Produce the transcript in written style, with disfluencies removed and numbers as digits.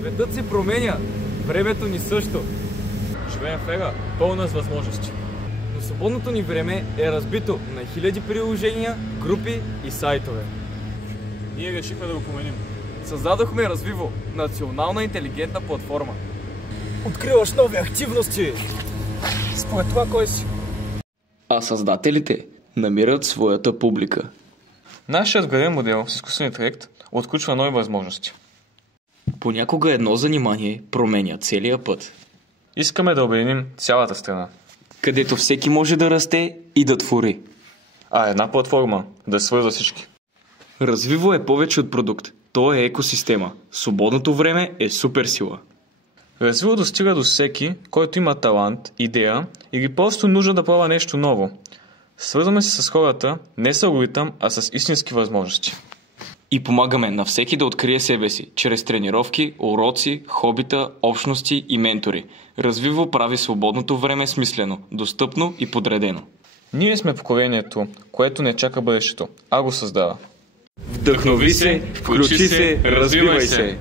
Светът се променя, времето ни също. Живеем в ера пълна с възможности. Но свободното ни време е разбито на хиляди приложения, групи и сайтове. Ние решихме да го променим. Създадохме Развиво, национална интелигентна платформа. Откриваш нови активности според това кой си. А създателите намират своята публика. Нашият граден модел с изкуствен интелект отключва нови възможности. Понякога едно занимание променя целия път. Искаме да обединим цялата страна. Където всеки може да расте и да твори. А една платформа да свързва всички. Развиво е повече от продукт. То е екосистема. Свободното време е суперсила. Развиво достига до всеки, който има талант, идея или просто нужда да пробва нещо ново. Свързваме се с хората не с алгоритъм, а с истински възможности. И помагаме на всеки да открие себе си, чрез тренировки, уроци, хобита, общности и ментори. Развиво прави свободното време смислено, достъпно и подредено. Ние сме поколението, което не чака бъдещето, а го създава. Вдъхнови се, включи се, развивай се!